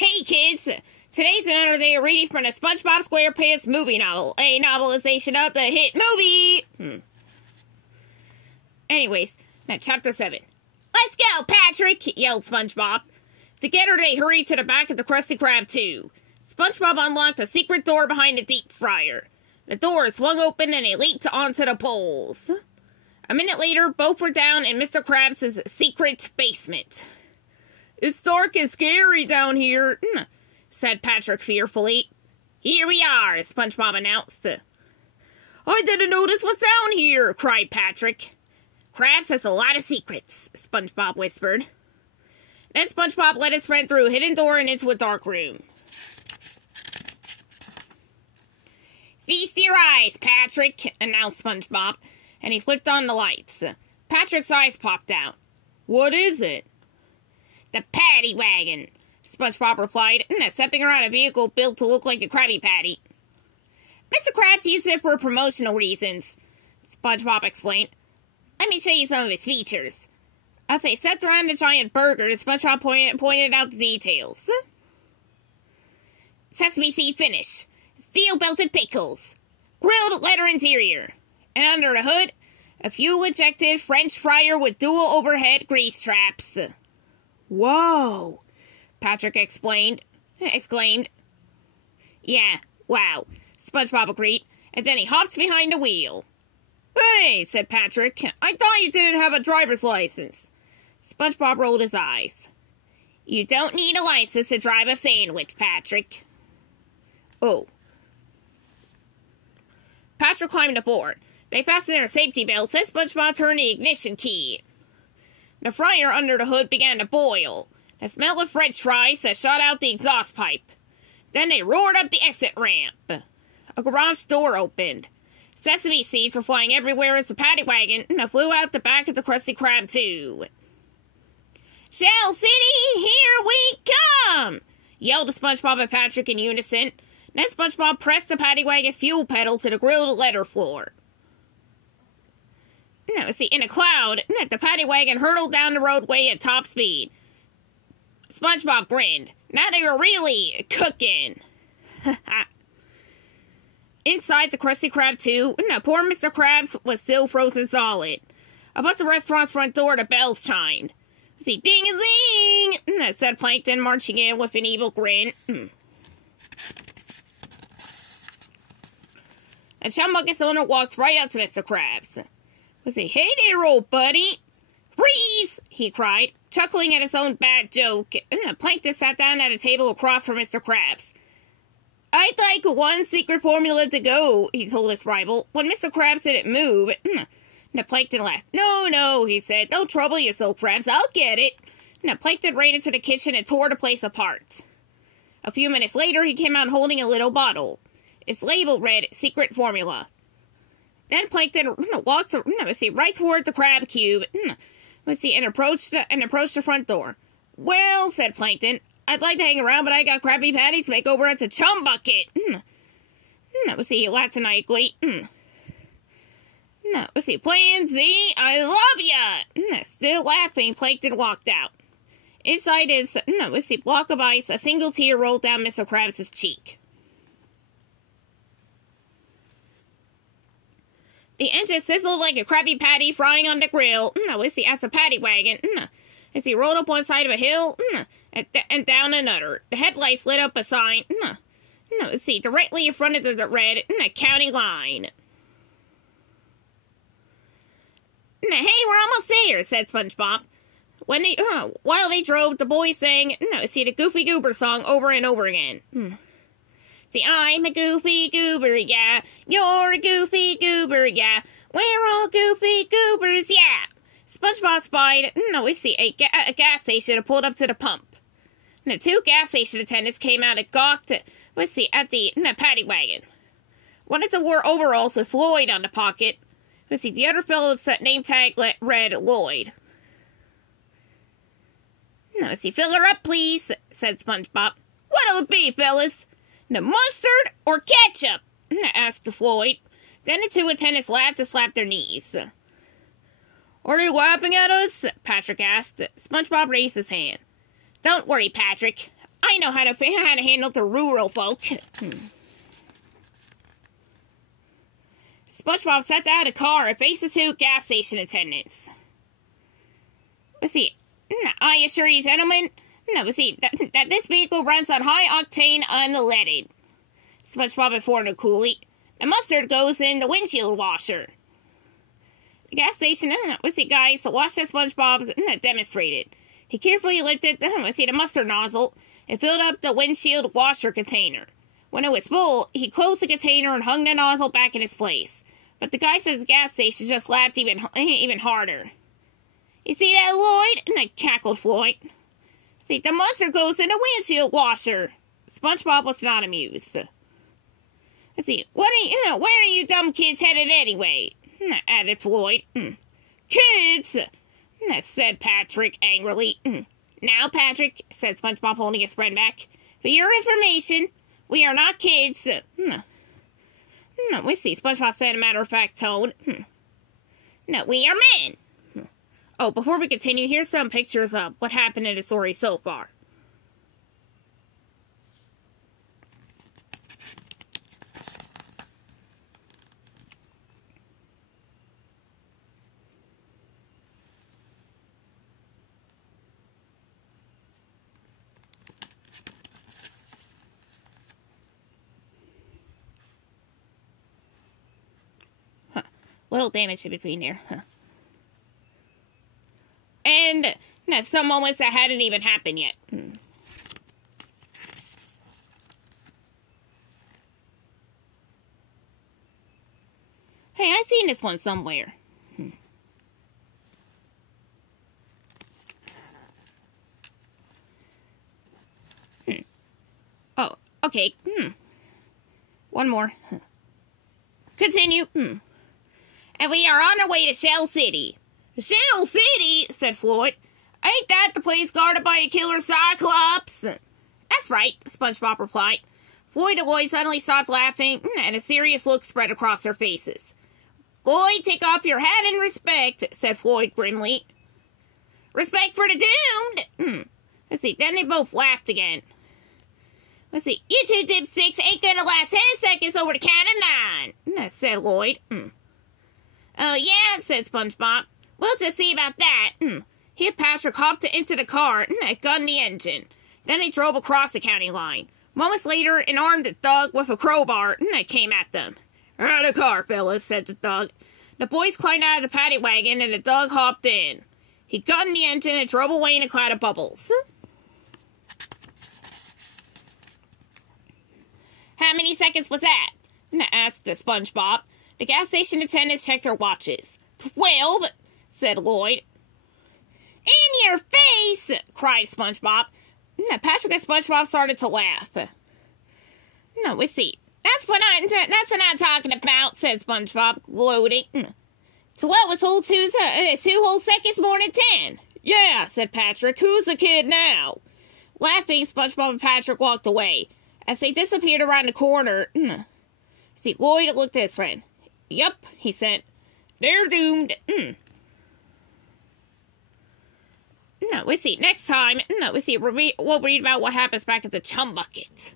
Hey kids! Today's another day of reading from the SpongeBob SquarePants movie novel, a novelization of the hit movie! Anyways, now chapter 7. Let's go, Patrick! Yelled SpongeBob. Together they hurried to the back of the Krusty Krab tube. SpongeBob unlocked a secret door behind the deep fryer. The door swung open and they leaped onto the poles. A minute later, both were down in Mr. Krabs' secret basement. It's dark and scary down here, said Patrick fearfully. Here we are, SpongeBob announced. I didn't know this was down here, cried Patrick. Krabs has a lot of secrets, SpongeBob whispered. Then SpongeBob led his friend through a hidden door and into a dark room. Feast your eyes, Patrick, announced SpongeBob, and he flipped on the lights. Patrick's eyes popped out. What is it? The Patty Wagon, SpongeBob replied, stepping around a vehicle built to look like a Krabby Patty. Mr. Krabs used it for promotional reasons, SpongeBob explained. Let me show you some of its features. As they sat around a giant burger, SpongeBob pointed out the details. Sesame seed finish, steel-belted pickles, grilled leather interior, and under the hood, a fuel-ejected French fryer with dual overhead grease traps. Whoa, Patrick exclaimed. Yeah, wow, SpongeBob agreed, and then he hops behind the wheel. Hey, said Patrick, I thought you didn't have a driver's license. SpongeBob rolled his eyes. You don't need a license to drive a sandwich, Patrick. Oh. Patrick climbed aboard. They fastened their safety belts as SpongeBob turned the ignition key. The fryer under the hood began to boil. The smell of French fries shot out the exhaust pipe. Then they roared up the exit ramp. A garage door opened. Sesame seeds were flying everywhere as the Patty Wagon flew out the back of the Krusty Krab tube. Shell City, here we come! Yelled SpongeBob and Patrick in unison. Then SpongeBob pressed the Patty Wagon's fuel pedal to the grilled leather floor. In a cloud, the Patty Wagon hurtled down the roadway at top speed. SpongeBob grinned. Now they were really cooking. Inside the Krusty Krab tube, poor Mr. Krabs was still frozen solid. Above the restaurant's front door, the bells chimed. Ding-a-ling, said Plankton, marching in with an evil grin. And Chum Bucket's owner walks right up to Mr. Krabs. Hey there, old buddy. Freeze! He cried, chuckling at his own bad joke. Plankton sat down at a table across from Mr. Krabs. I'd like one secret formula to go, he told his rival. When Mr. Krabs didn't move, Plankton laughed. No, he said. Don't trouble yourself, Krabs. I'll get it. Plankton ran into the kitchen and tore the place apart. A few minutes later, he came out holding a little bottle. Its label read, Secret Formula. Then Plankton walked right toward the crab cube, and approached the front door. Well, said Plankton, I'd like to hang around, but I got Krabby Patties to make over at the Chum Bucket. Latinizedly. Plan Z, I love ya! Still laughing, Plankton walked out. Inside his, block of ice, a single tear rolled down Mr. Krabs' cheek. The engine sizzled like a Krabby Patty frying on the grill, as the Patty Wagon, as he rolled up one side of a hill, and down another. The headlights lit up a sign, directly in front of the red, county line. Hey, we're almost there, said SpongeBob. While they drove, the boys sang, the Goofy Goober song over and over again. I'm a Goofy Goober, yeah. You're a Goofy Goober, yeah. We're all Goofy Goobers, yeah. SpongeBob spied, a gas station and pulled up to the pump. The two gas station attendants came out and gawked at the Patty Wagon. One of them wore overalls with Floyd on the pocket. The other fellow's name tag read Lloyd. Fill her up, please, said SpongeBob. What'll it be, fellas? Mustard or ketchup? Asked Floyd. Then the two attendants laughed and slapped their knees. Are they laughing at us? Patrick asked. SpongeBob raised his hand. Don't worry, Patrick. I know how to handle the rural folk. SpongeBob sat out of the car and faced the two gas station attendants. Let's see. I assure you, gentlemen, let's see, that this vehicle runs on high-octane unleaded. SpongeBob informed the coolie. The mustard goes in the windshield washer. The gas station, let's see, guys, watch that SpongeBob demonstrated. He carefully lifted the mustard nozzle and filled up the windshield washer container. When it was full, he closed the container and hung the nozzle back in its place. But the guys at the gas station just laughed even harder. You see that, Lloyd? Cackled Floyd. See, the mustard goes in the windshield washer. SpongeBob was not amused. Let's see, where are you dumb kids headed anyway? Added Floyd. Kids, said Patrick angrily. Now, Patrick, said SpongeBob holding his friend back. For your information, we are not kids. We see, SpongeBob said in a matter-of-fact tone. No, we are men. Oh, before we continue, here's some pictures of what happened in the story so far. Little damage in between there. And some moments that hadn't even happened yet. Hey, I've seen this one somewhere. Oh, okay. One more. Continue. And we are on our way to Shell City. Shell City, said Floyd. Ain't that the place guarded by a killer Cyclops? That's right, SpongeBob replied. Floyd and Lloyd suddenly stopped laughing, and a serious look spread across their faces. Lloyd, take off your hat in respect, said Floyd grimly. Respect for the doomed? Let's see, then they both laughed again. Let's see, you two dipsticks ain't gonna last 10 seconds over the count of 9, said Lloyd. Oh, yeah, said SpongeBob. We'll just see about that. He and Patrick hopped into the car and gunned the engine. Then they drove across the county line. Moments later, an armed thug with a crowbar came at them. Out of the car, fellas, said the thug. The boys climbed out of the paddy wagon and the thug hopped in. He gunned the engine and drove away in a cloud of bubbles. How many seconds was that? Asked the SpongeBob. The gas station attendants checked their watches. 12, said Lloyd. In your face, cried SpongeBob. Patrick and SpongeBob started to laugh. No, let's see. That's what I'm talking about, said SpongeBob, gloating. 12 was whole 2 whole seconds more than 10. Yeah, said Patrick. Who's the kid now? Laughing, SpongeBob and Patrick walked away. As they disappeared around the corner, see, Lloyd looked at his friend. Yup, he said. They're doomed. No, let's see. Next time, we'll read about what happens back at the Chum Bucket.